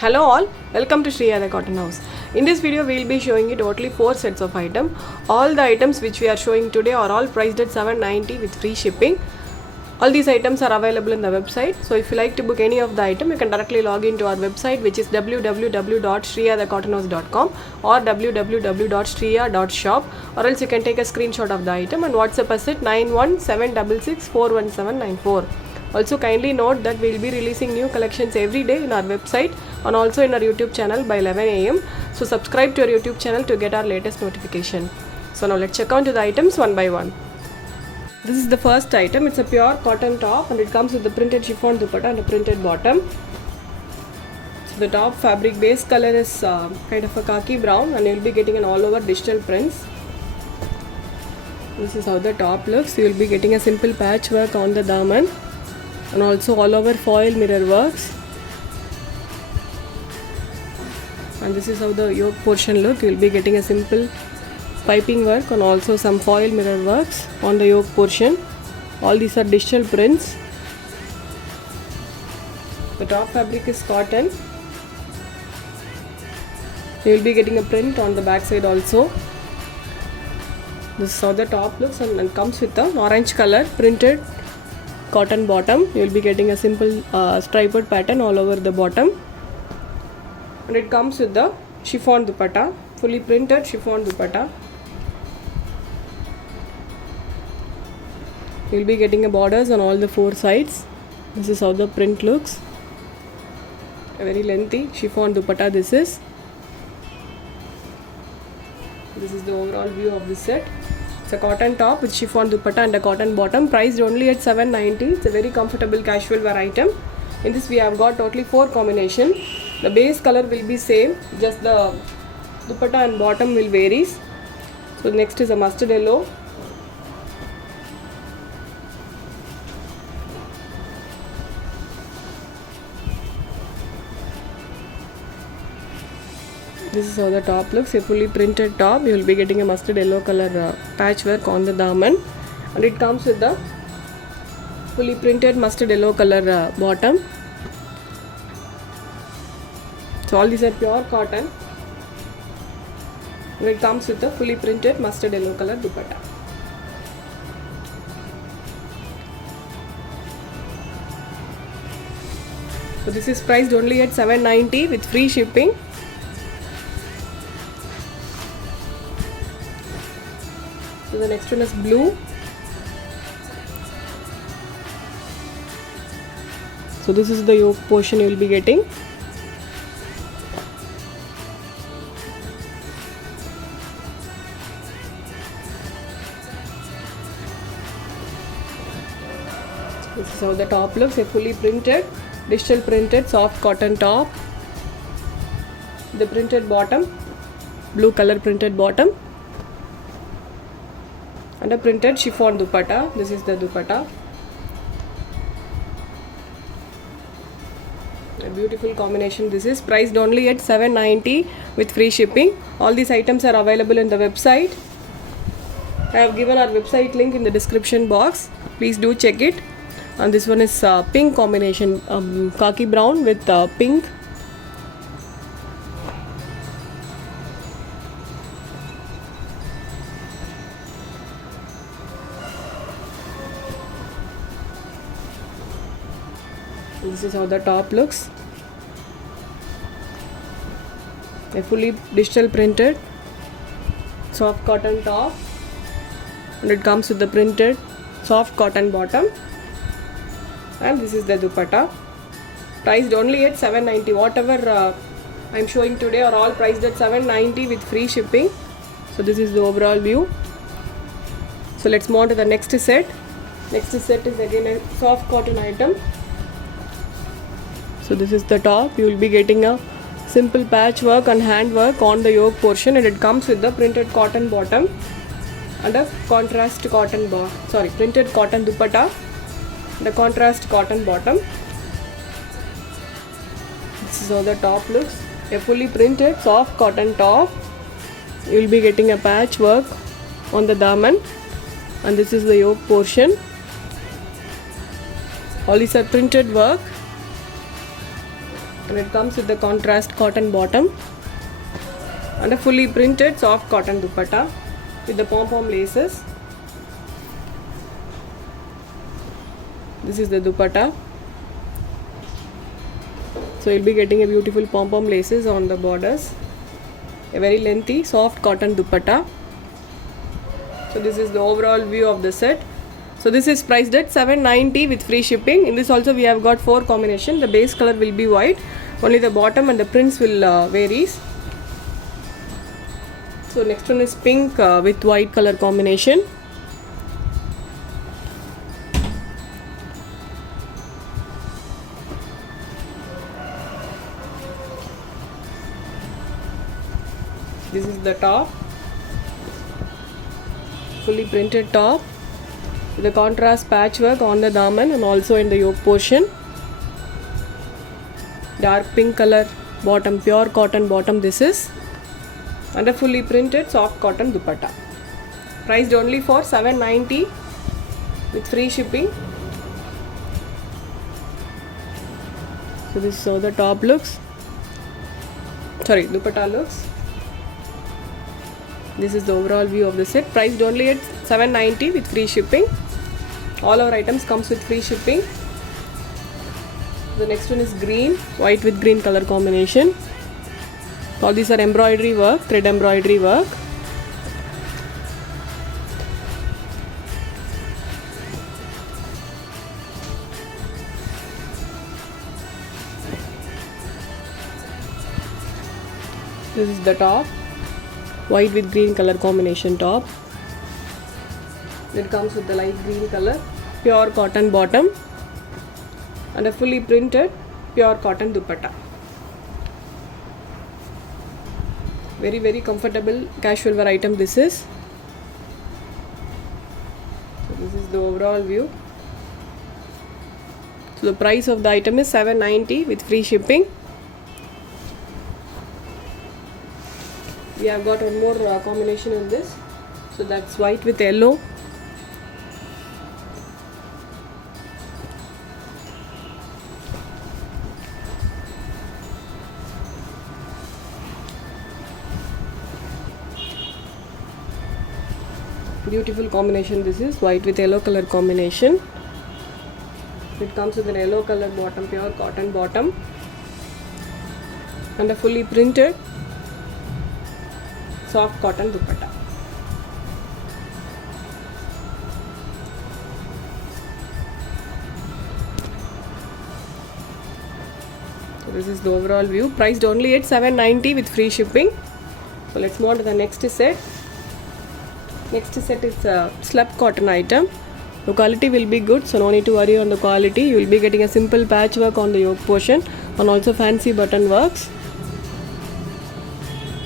Hello all, welcome to Shriya the Cotton House. In this video we will be showing you totally 4 sets of item. All the items which we are showing today are all priced at $790 with free shipping. All these items are available in the website. So if you like to book any of the item, you can directly log into our website, which is www.shriyadacottonhouse.com or www.shriya.shop, or else you can take a screenshot of the item and WhatsApp us at 9176641794. Also kindly note that we will be releasing new collections every day in our website and also in our YouTube channel by 11 am. So subscribe to our YouTube channel to get our latest notification. So now let's check on to the items one by one. This is the first item. It's a pure cotton top and it comes with the printed chiffon dupatta and a printed bottom. So the top fabric base color is kind of a khaki brown and you will be getting an all over digital prints. This is how the top looks. You will be getting a simple patchwork on the daman and also all over foil mirror works. And this is how the yoke portion look. You will be getting a simple piping work and also some foil mirror works on the yoke portion. All these are digital prints. The top fabric is cotton. You will be getting a print on the back side also. This is how the top looks and it comes with an orange color printed cotton bottom. You will be getting a simple striped pattern all over the bottom. And it comes with the chiffon dupatta, fully printed chiffon dupatta. You will be getting a borders on all the 4 sides. This is how the print looks. A very lengthy chiffon dupatta this is. This is the overall view of this set. It's a cotton top with chiffon dupatta and a cotton bottom, priced only at $790. It's a very comfortable casual wear item. In this we have got totally 4 combinations. The base color will be same, just the dupatta and bottom will varies. So next is a mustard yellow. This is how the top looks. A fully printed top. You will be getting a mustard yellow color patchwork on the daman, and it comes with the fully printed mustard yellow color bottom. So all these are pure cotton, and it comes with the fully printed mustard yellow color dupatta. So this is priced only at $790 with free shipping. So the next one is blue. So this is the yoke portion you will be getting. This is how the top looks. A fully printed, digital printed soft cotton top. The printed bottom, blue color printed bottom, and a printed chiffon dupatta. This is the dupatta. A beautiful combination. This is priced only at $790 with free shipping. All these items are available in the website. I have given our website link in the description box. Please do check it. And this one is pink combination, khaki brown with pink. This is how the top looks. A fully digital printed soft cotton top, and it comes with the printed soft cotton bottom, and this is the dupatta, priced only at $790. Whatever I am showing today are all priced at $790 with free shipping. So this is the overall view. So let's move on to the next set. Next set is again a soft cotton item. So this is the top. You will be getting a simple patchwork and handwork on the yoke portion, and it comes with the printed cotton bottom and a contrast cotton printed cotton dupatta, the contrast cotton bottom. This is how the top looks. A fully printed soft cotton top. You will be getting a patchwork on the daman, and this is the yoke portion. All these are printed work. and it comes with the contrast cotton bottom and a fully printed soft cotton dupatta with the pom-pom laces. This is the dupatta. So you'll be getting a beautiful pom-pom laces on the borders. A very lengthy soft cotton dupatta. So this is the overall view of the set. So this is priced at $790 with free shipping. In this also we have got 4 combination. The base color will be white. Only the bottom and the prints will varies. So next one is pink with white color combination. This is the top, fully printed top with the contrast patchwork on the daman and also in the yoke portion. Dark pink color bottom, pure cotton bottom this is, and a fully printed soft cotton dupatta. Priced only for $790 with free shipping. So this is how the top looks. Sorry, dupatta looks. This is the overall view of the set. Priced only at $790 with free shipping. All our items comes with free shipping. The next one is green, white with green color combination. All these are embroidery work, thread embroidery work. This is the top, white with green color combination top. It comes with the light green color, pure cotton bottom and a fully printed pure cotton dupatta. Very comfortable casual wear item this is. So this is the overall view. So the price of the item is $790 with free shipping. We have got one more combination in this. So that's white with yellow. Beautiful combination this is, white with yellow color combination. It comes with an yellow color bottom, pure cotton bottom and a fully printed soft cotton dupatta. So this is the overall view, priced only at $790 with free shipping. So let's move on to the next set. Next set is a slub cotton item. The quality will be good, so no need to worry on the quality. You will be getting a simple patchwork on the yoke portion and also fancy button works.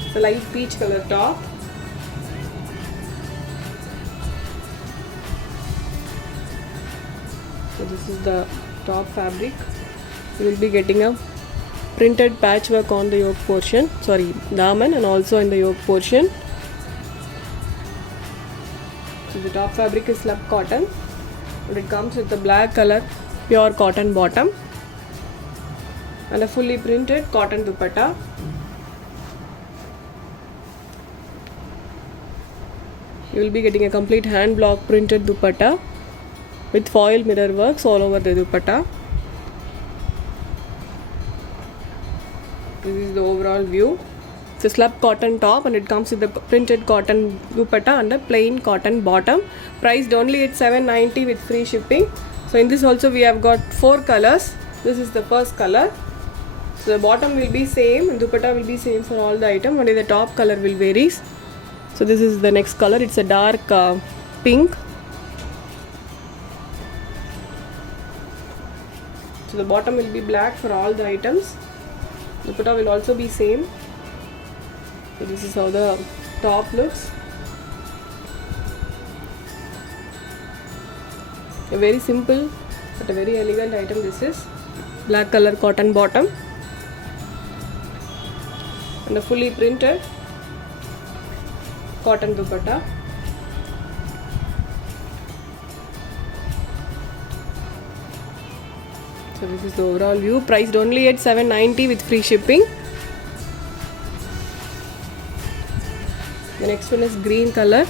It's a light peach color top. So this is the top fabric. You will be getting a printed patchwork on the yoke portion, daman and also in the yoke portion. So the top fabric is slub cotton and it comes with the black color pure cotton bottom and a fully printed cotton dupatta. You will be getting a complete hand block printed dupatta with foil mirror works all over the dupatta. This is the overall view. It's a slub cotton top and it comes with the printed cotton dupatta and a plain cotton bottom. Priced only at $790 with free shipping. So in this also we have got 4 colors. This is the first color. So the bottom will be same and dupatta will be same for all the item. Only the top color will vary. So this is the next color. It's a dark pink. So the bottom will be black for all the items. Dupatta will also be same. So this is how the top looks. A very simple but a very elegant item this is. Black color cotton bottom and a fully printed cotton dupatta. So So this is the overall view, priced only at 790 with free shipping. The next one is green color.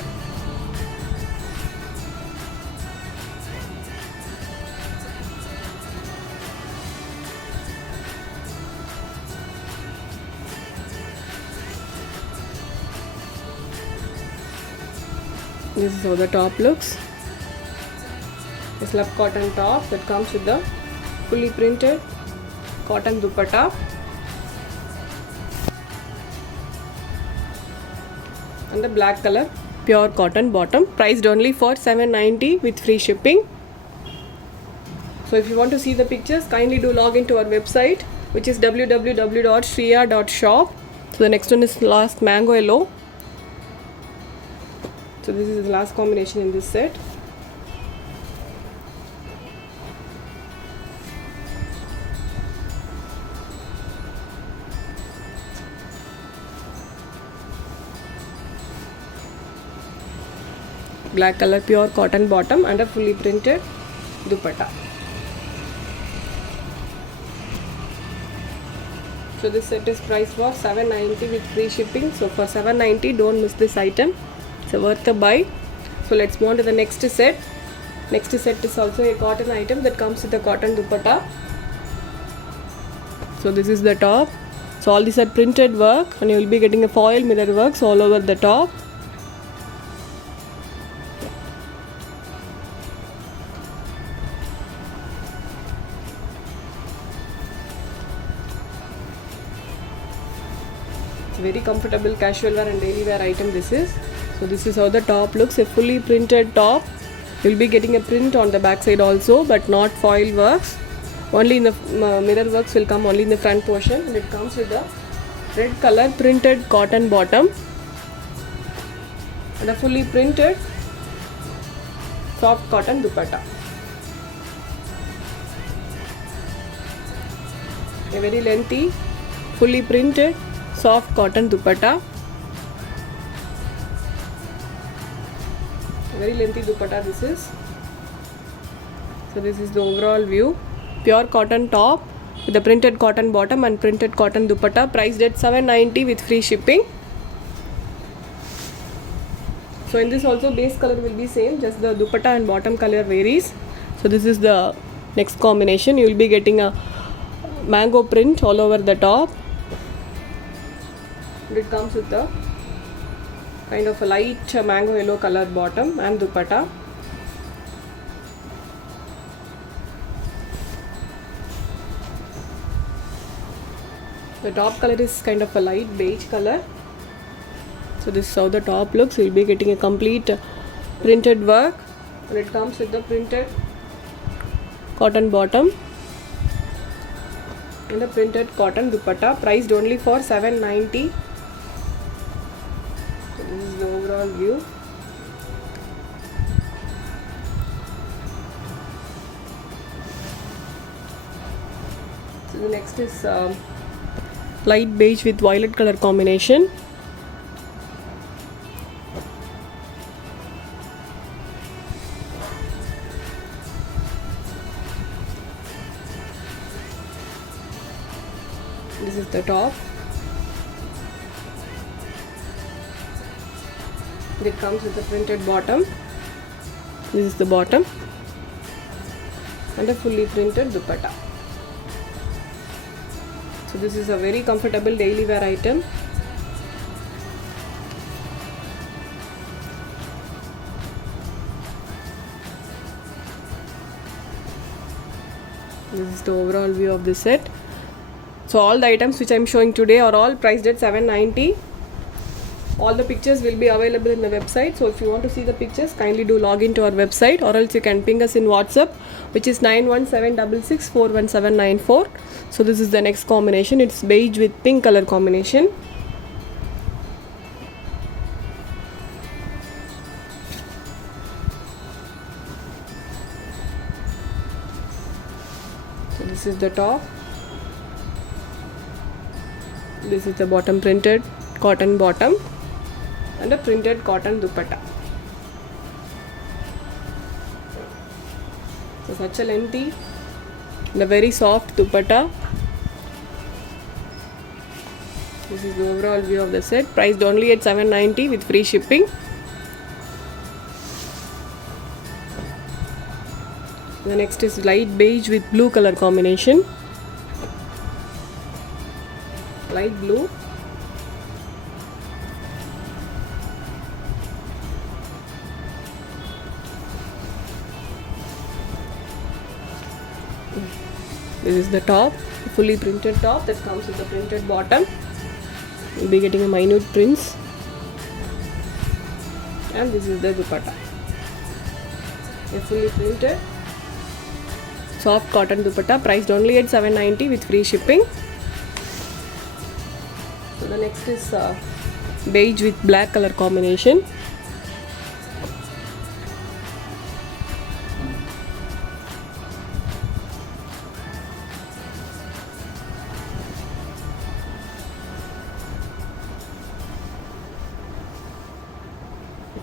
This is how the top looks. A slab cotton top that comes with the fully printed cotton dupatta. And the black color pure cotton bottom, priced only for 790 with free shipping. So if you want to see the pictures, kindly do log into our website, which is www.shriya.shop. So the next one is last mango yellow. So this is the last combination in this set. Black color pure cotton bottom and a fully printed dupatta. So this set is priced for 790 with free shipping. So for 790, don't miss this item. It's worth a buy. So let's move on to the next set. Next set is also a cotton item that comes with a cotton dupatta. So this is the top. So all these are printed work, and you will be getting a foil mirror works all over the top. Very comfortable casual wear and daily wear item this is. So this is how the top looks, a fully printed top. You'll be getting a print on the back side also, but not foil works. Only in the mirror works will come only in the front portion, and it comes with the red color printed cotton bottom and a fully printed soft cotton dupatta. A very lengthy fully printed soft cotton dupatta. Very lengthy dupatta this is. So this is the overall view. Pure cotton top with the printed cotton bottom and printed cotton dupatta, priced at 790 with free shipping. So in this also base color will be same, just the dupatta and bottom color varies. So this is the next combination. You will be getting a mango print all over the top. It comes with the kind of a light mango yellow color bottom and dupatta. The top color is kind of a light beige color. So this is how the top looks. You will be getting a complete printed work, and it comes with the printed cotton bottom and the printed cotton dupatta, priced only for 790. This is the overall view. So the next is light beige with violet color combination. This is the top. It comes with a printed bottom. This is the bottom and a fully printed dupatta. So this is a very comfortable daily wear item. This is the overall view of the set. So all the items which I am showing today are all priced at 790. All the pictures will be available in the website. So if you want to see the pictures, kindly do log into our website, or else you can ping us in WhatsApp, which is 9176641794. So this is the next combination. It's beige with pink color combination. So this is the top. This is the bottom, printed cotton bottom and a printed cotton dupatta. So such a lengthy The very soft dupatta. This is the overall view of the set, priced only at 790 with free shipping. The next is light beige with blue color combination. Light blue. This is the top, fully printed top that comes with the printed bottom. You'll be getting a minute prints. And this is the dupatta. A fully printed soft cotton dupatta, priced only at 790 with free shipping. So the next is beige with black color combination.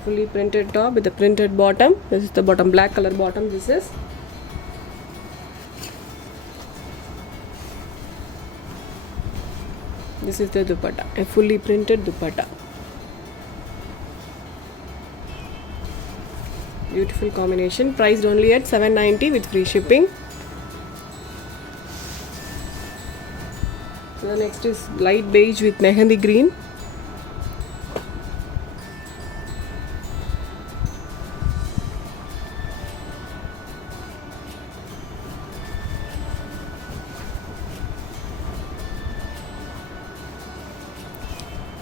Fully printed top with the printed bottom. This is the bottom, black color bottom. This is the dupatta, a fully printed dupatta. Beautiful combination, priced only at 790 with free shipping. So the next is light beige with mehendi green.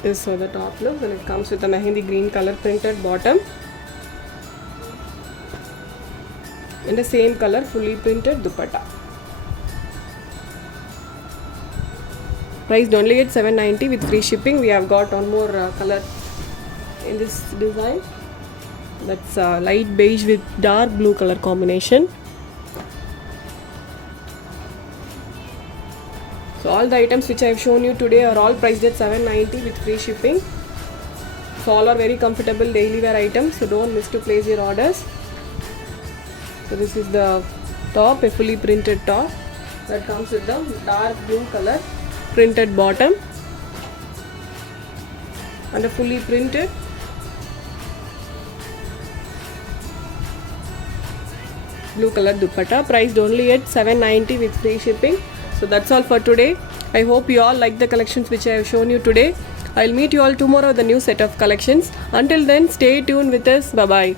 This is how the top looks, and it comes with a mehendi green color printed bottom and the same color fully printed dupatta. Priced only at 790 with free shipping. We have got one more color in this design. That's light beige with dark blue color combination. So all the items which I have shown you today are all priced at 790 with free shipping. So all are very comfortable daily wear items, so don't miss to place your orders. So this is the top, a fully printed top that comes with the dark blue color printed bottom and a fully printed blue color dupatta, priced only at 790 with free shipping. So that's all for today. I hope you all like the collections which I have shown you today. I'll meet you all tomorrow with a new set of collections. Until then, stay tuned with us. Bye bye.